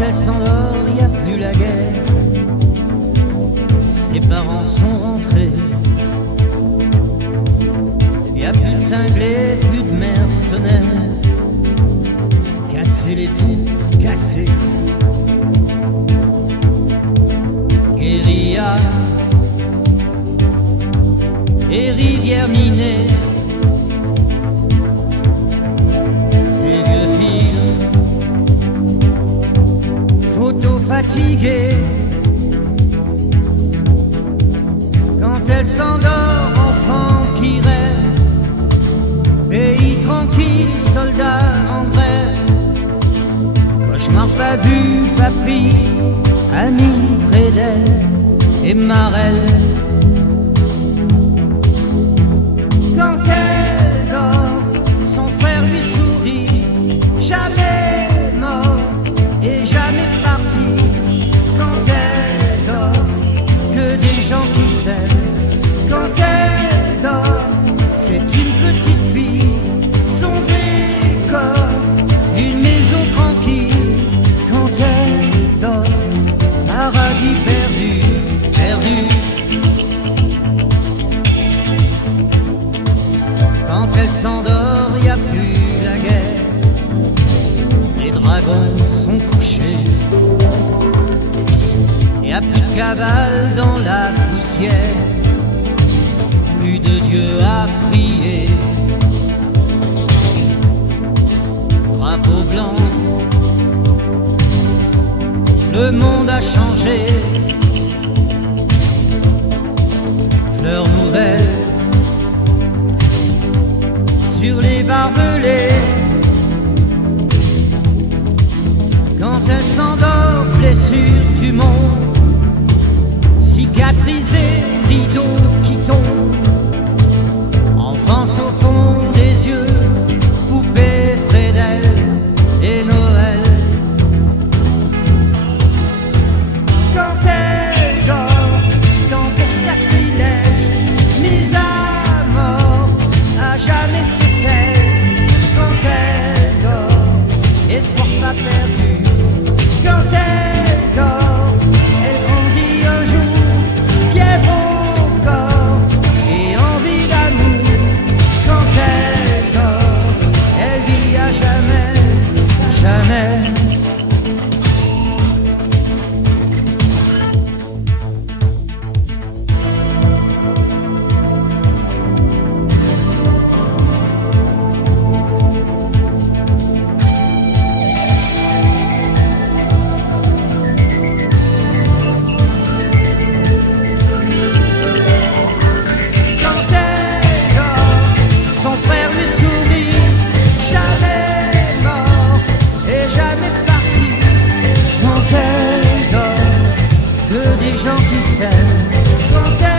elle s'endort, y a plus la guerre. Ses parents sont rentrés. Y a plus de cinglés, plus de mercenaires. Casser les fous, casser. Guérilla et rivières minées. Ces vieux films, photos fatiguées. Quand elle s'endort, enfant qui rêve. Pays tranquille, soldats en grève. Cauchemar pas vu, pas pris, amis près d'elle et marelle. Quand elle dort, son frère lui sourit, jamais mort et jamais parti. Quand elle dort, que des gens qui s'aiment. Quand elle dort, c'est une petite fille, son décor, une maison tranquille. Quand elle dort, paradis perdu, perdu. Quand elle s'endort, y a plus la guerre. Les dragons sont couchés. Y a plus de cavale dans la poussière. Plus de Dieu à prier. Drapeau blanc, le monde a changé. Fleurs nouvelles sur les barbelés. Quand elle s'endort, blessure du monde, cicatrisée, rideau qui tombe. Enfance au fond des yeux, poupée près d'elle et Noël. Quand elle dort, dans pour sacrilège, mise à mort, à jamais se taise. Quand elle dort, espoir pas perdu. Quand elle dort, elle grandit un jour, fièvre au corps et envie d'amour. Quand elle dort, elle vit à jamais, jamais. Des gens qui s'aiment quand elle